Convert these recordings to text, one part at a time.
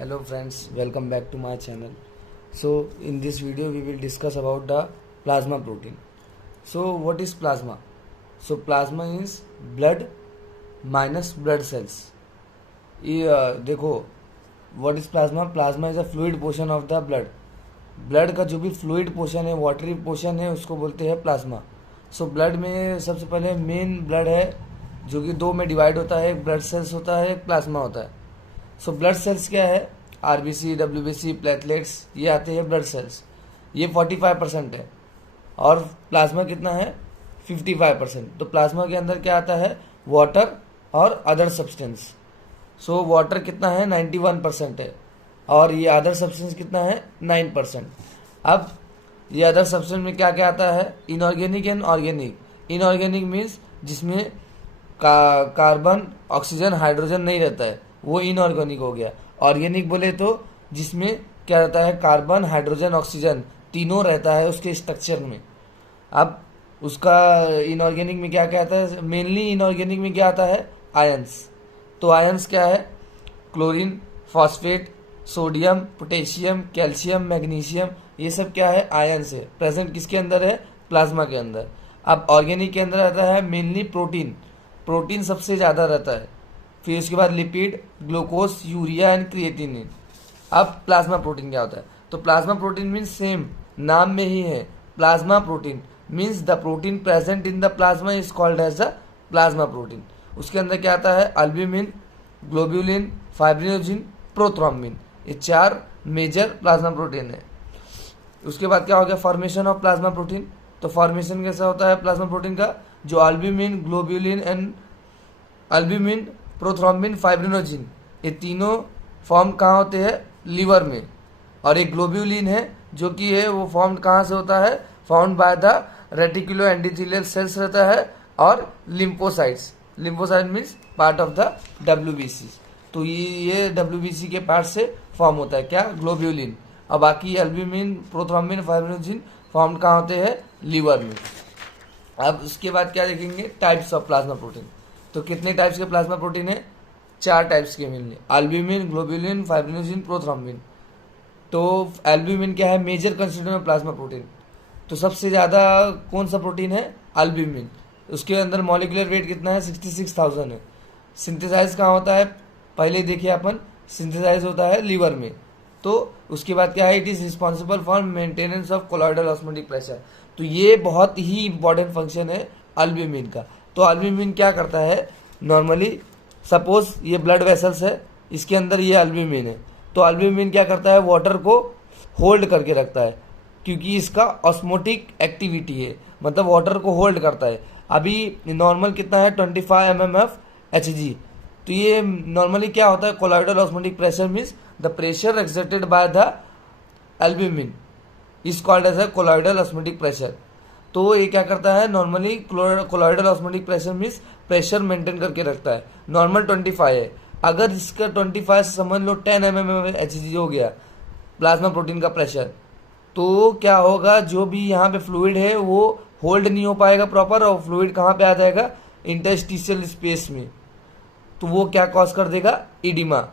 Hello friends, welcome back to my channel. So in this video we will discuss about the plasma protein. So what is plasma? So plasma is blood minus blood cells. ये देखो, what is plasma? Plasma is a fluid portion of the blood. Blood का जो भी fluid portion है, watery portion है, उसको बोलते हैं प्लाज्मा. सो ब्लड में सबसे पहले मेन ब्लड है जो कि दो में डिवाइड होता है. एक ब्लड सेल्स होता है, एक प्लाज्मा होता है. सो ब्लड सेल्स क्या है? आरबीसी, डब्ल्यूबीसी, प्लेटलेट्स, ये आते हैं ब्लड सेल्स. ये 45% है. और प्लाज्मा कितना है? 55%. तो प्लाज्मा के अंदर क्या आता है? वाटर और अदर सब्सटेंस. सो वाटर कितना है? 91% है. और ये अदर सब्सटेंस कितना है? 9%. अब ये अदर सब्सटेंस में क्या क्या आता है? Inorganic and organic. Inorganic means जिसमें कार्बन, ऑक्सीजन, हाइड्रोजन नहीं रहता है, वो इनऑर्गेनिक हो गया. ऑर्गेनिक बोले तो जिसमें क्या रहता है? कार्बन, हाइड्रोजन, ऑक्सीजन तीनों रहता है उसके स्ट्रक्चर में. अब उसका इनऑर्गेनिक में क्या क्या आता है? मेनली इनऑर्गेनिक में क्या आता है? आयंस. तो आयंस क्या है? Chlorine, phosphate, sodium, potassium, calcium, magnesium, ये सब क्या है? आयंस है. प्रेजेंट किसके अंदर है? प्लाज्मा के अंदर. अब ऑर्गेनिक के अंदर रहता है मेनली प्रोटीन. प्रोटीन सबसे ज़्यादा रहता है. फिर उसके बाद lipid, glucose, urea and creatinine. अब प्लाज्मा प्रोटीन क्या होता है? तो प्लाज्मा प्रोटीन मीन्स सेम नाम में ही है. Plasma protein means the protein present in the plasma is called as the plasma protein. उसके अंदर क्या आता है? Albumin, globulin, fibrinogen, prothrombin. ये चार मेजर प्लाज्मा प्रोटीन है. उसके बाद क्या हो गया? Formation of plasma protein. तो फॉर्मेशन कैसा होता है प्लाज्मा प्रोटीन का? जो albumin, globulin and albumin, prothrombin, fibrinogen, ये तीनों फॉर्म कहाँ होते हैं? लीवर में. और एक ग्लोब्यूलिन है जो कि है वो फॉर्म कहाँ से होता है? Found by the reticulo endothelial cells रहता है और lymphocytes. Lymphocyte means part of the WBC. तो ये डब्ल्यूबीसी के पार्ट से फॉर्म होता है क्या? ग्लोब्यूलिन. और बाकी अल्ब्यूमिन, प्रोथ्रोम्बिन, फाइब्रिनोजिन फॉर्म कहाँ होते हैं? लीवर में. अब उसके बाद क्या देखेंगे? Types of plasma protein. तो कितने टाइप्स के प्लाज्मा प्रोटीन है? 4 टाइप्स के मिलने. Albumin, globulin, fibrinogen, prothrombin. तो एल्ब्यूमिन क्या है? Major constituent of plasma protein. तो सबसे ज़्यादा कौन सा प्रोटीन है? अल्ब्यूमिन. उसके अंदर मॉलिक्यूलर वेट कितना है? 66,000 है. सिंथेसाइज कहाँ होता है? पहले देखिए अपन, सिंथेसाइज होता है लीवर में. तो उसके बाद क्या है? It is responsible for maintenance of colloidal osmotic pressure. तो ये बहुत ही इंपॉर्टेंट फंक्शन है अल्ब्यूमिन का. तो अल्ब्यूमिन क्या करता है? नॉर्मली सपोज ये ब्लड वेसल्स है, इसके अंदर ये अल्ब्यूमिन है. तो अल्ब्यूमिन क्या करता है? वाटर को होल्ड करके रखता है, क्योंकि इसका ऑस्मोटिक एक्टिविटी है, मतलब वाटर को होल्ड करता है. अभी नॉर्मल कितना है? 25 mmHg. तो ये नॉर्मली क्या होता है? Colloidal osmotic pressure means the pressure exerted by the albumin is called as a colloidal osmotic pressure. तो ये क्या करता है? Normally colloidal osmotic pressure means pressure maintain करके रखता है. नॉर्मल 25 है. अगर इसका 25 से समझ लो 10 mmHg हो गया प्लाज्मा प्रोटीन का प्रेशर, तो क्या होगा? जो भी यहाँ पे फ्लूइड है वो होल्ड नहीं हो पाएगा प्रॉपर, और फ्लूइड कहाँ पे आ जाएगा? इंटरस्टिशियल स्पेस में. तो वो क्या कॉज कर देगा? इडिमा.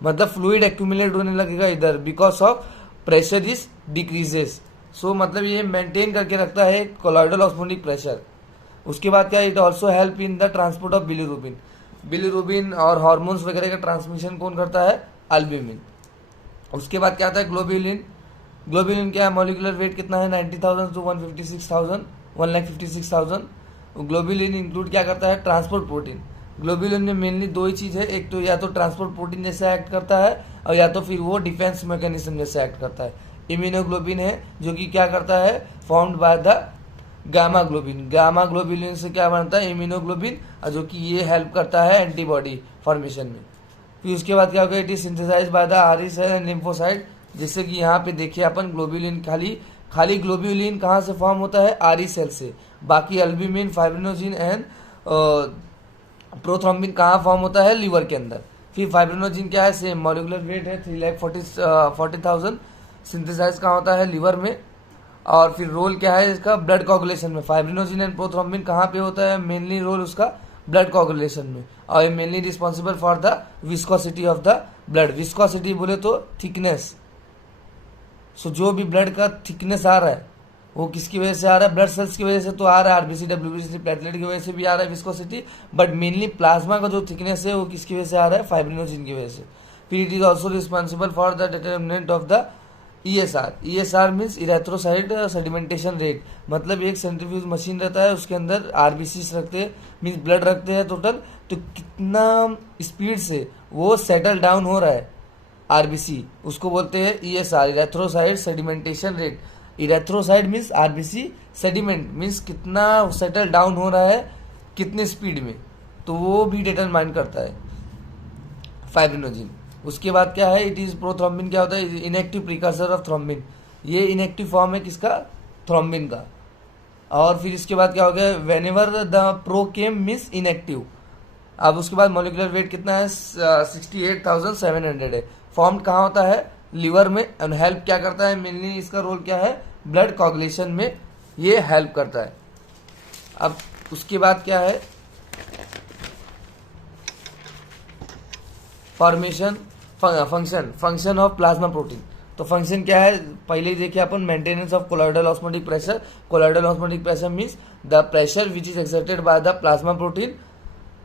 मतलब फ्लूइड एक्यूमुलेट होने लगेगा इधर, because of pressure is decreases. So मतलब ये मेंटेन करके रखता है कोलॉइडल ऑस्मोटिक प्रेशर. उसके बाद क्या? It also help in the transport of bilirubin. Bilirubin और हार्मोन्स वगैरह का ट्रांसमिशन कौन करता है? अल्ब्यूमिन. उसके बाद क्या आता है? ग्लोब्यूलिन. ग्लोब्यूलिन क्या है? मॉलिक्यूलर वेट कितना है? 90,000 to 1,56,000. ग्लोब्यूलिन इंक्लूड क्या करता है? Transport protein. ग्लोब्यूलिन में मेनली दो ही चीज़ है, एक तो या तो ट्रांसपोर्ट प्रोटीन जैसे एक्ट करता है, और या तो फिर वो डिफेंस मैकेनिज्म जैसे एक्ट करता है. इम्यूनोग्लोबिन है जो कि क्या करता है? Formed by the gamma globin. Gamma globulin से क्या बनता है? इम्यूनोग्लोबिन, जो कि ये हेल्प करता है एंटीबॉडी फॉर्मेशन में. फिर उसके बाद क्या होगा? It is synthesize by the RE cell and lymphocyte. जैसे कि यहाँ पे देखिए अपन, ग्लोब्यूलिन खाली ग्लोब्यूलिन कहाँ से फॉर्म होता है? आरी सेल से. बाकी अल्ब्यूमिन, फाइब्रिनोजिन एंड प्रोथ्रोम्बिन कहाँ फॉर्म होता है? लीवर के अंदर. फिर फाइब्रिनोजिन क्या है? सेम मॉलिक्यूलर वेट है 3,40,000. सिंथेसाइज कहाँ होता है? लीवर में. और फिर रोल क्या है इसका? ब्लड कोगुलेशन में. फाइब्रिनोजिन एंड प्रोथ्रोम्बिन कहाँ पे होता है? मेनली रोल उसका ब्लड कोगुलेशन में. और ये mainly responsible for the viscosity of the blood, viscosity बोले तो थिकनेस। सो जो भी ब्लड का थिकनेस आ रहा है वो किसकी वजह से आ रहा है, ब्लड सेल्स की वजह से तो आ रहा है, आरबीसी डब्ल्यूबीसी प्लेटलेट की वजह से भी आ रहा है विस्कोसिटी, बट मेनली प्लाज्मा का जो थिकनेस है वो किसकी वजह से आ रहा है, फाइब्रिनोजिन की वजह से। फिर it is also responsible for the determinant of the ESR. ESR means erythrocyte sedimentation rate, मतलब एक सेंट्रीफ्यूज मशीन रहता है, उसके अंदर आरबीसी रखते हैं, मीन्स ब्लड रखते हैं टोटल, तो कितना स्पीड से वो सेटल डाउन हो रहा है आरबीसी, उसको बोलते हैं ESR, erythrocyte sedimentation rate. Erythrocyte means RBC, sediment means कितना सेटल डाउन हो रहा है कितने स्पीड में, तो वो भी डिटरमाइन करता है फाइब्रिनोजिन। उसके बाद क्या है, इट इज प्रोथ्रोम्बिन, क्या होता है, इनएक्टिव प्रिकर्सर ऑफ थ्रोम्बिन, ये इनएक्टिव फॉर्म है किसका, थ्रोम्बिन का। और फिर इसके बाद क्या हो गया, वेनेवर द प्रोकेम मीन्स इनएक्टिव। अब उसके बाद मोलिकुलर वेट कितना है, 68,700 है। फॉर्म्ड कहाँ होता है, लिवर में, एंड हेल्प क्या करता है, मेनली इसका रोल क्या है, ब्लड कोगुलेशन में ये हेल्प करता है। अब उसके बाद क्या है, formation, function of plasma protein. तो फंक्शन क्या है, पहले ही देखिए अपन, maintenance of colloidal osmotic pressure. Colloidal osmotic pressure means the pressure which is exerted by the plasma protein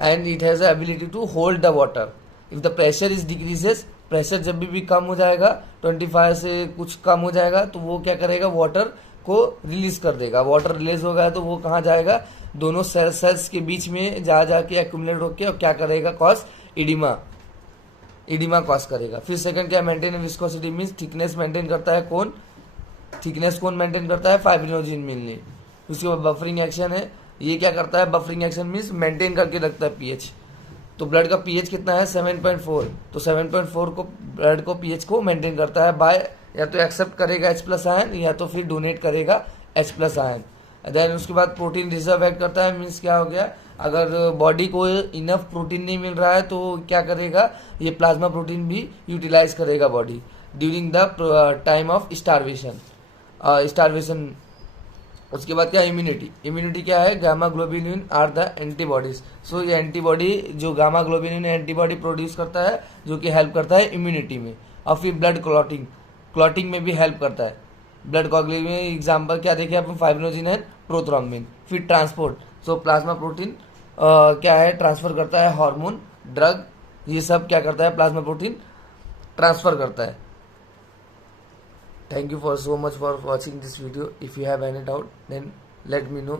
and it has the ability to hold the water. If the pressure is decreases, pressure जब भी कम हो जाएगा, 25 से कुछ कम हो जाएगा, तो वो क्या करेगा, वाटर को रिलीज कर देगा। वाटर रिलीज हो गया तो वो कहाँ जाएगा, दोनों सेल्स के बीच में जा जाके एक्यूमुलेट होके और क्या करेगा, कॉज इडिमा कॉज करेगा। फिर सेकंड क्या, maintain viscosity means thickness maintain करता है, कौन, थिकनेस कौन मेंटेन करता है, फाइब्रिनोजिन मेनली। उसके बाद बफरिंग एक्शन है, ये क्या करता है, बफरिंग एक्शन मीन्स मेंटेन करके रखता है पीएच। तो ब्लड का पीएच कितना है, 7.4, तो 7.4 को ब्लड को पीएच को मेंटेन करता है बाय, या तो एक्सेप्ट करेगा H+ आयन, या तो फिर डोनेट करेगा H+ आयन। देन उसके बाद प्रोटीन रिजर्व एक्ट करता है, मीन्स क्या हो गया, अगर बॉडी को इनफ प्रोटीन नहीं मिल रहा है तो क्या करेगा, ये प्लाज्मा प्रोटीन भी यूटिलाइज करेगा body during the time of starvation. उसके बाद क्या, इम्यूनिटी क्या है, gamma globulin are the antibodies. So ये एंटीबॉडी, जो गामा ग्लोबुलिन एंटीबॉडी प्रोड्यूस करता है, जो कि हेल्प करता है इम्यूनिटी में। और फिर ब्लड क्लॉटिंग में भी हेल्प करता है। ब्लड कोगुलेशन में एग्जाम्पल क्या देखे अपन, फाइब्रिनोजिन एंड प्रोथ्रोम्बिन। फिर ट्रांसपोर्ट, सो प्लाज्मा प्रोटीन क्या है, ट्रांसफर करता है हार्मोन, ड्रग, ये सब क्या करता है, प्लाज्मा प्रोटीन ट्रांसफर करता है। Thank you for so much for watching this video. If you have any doubt, then let me know.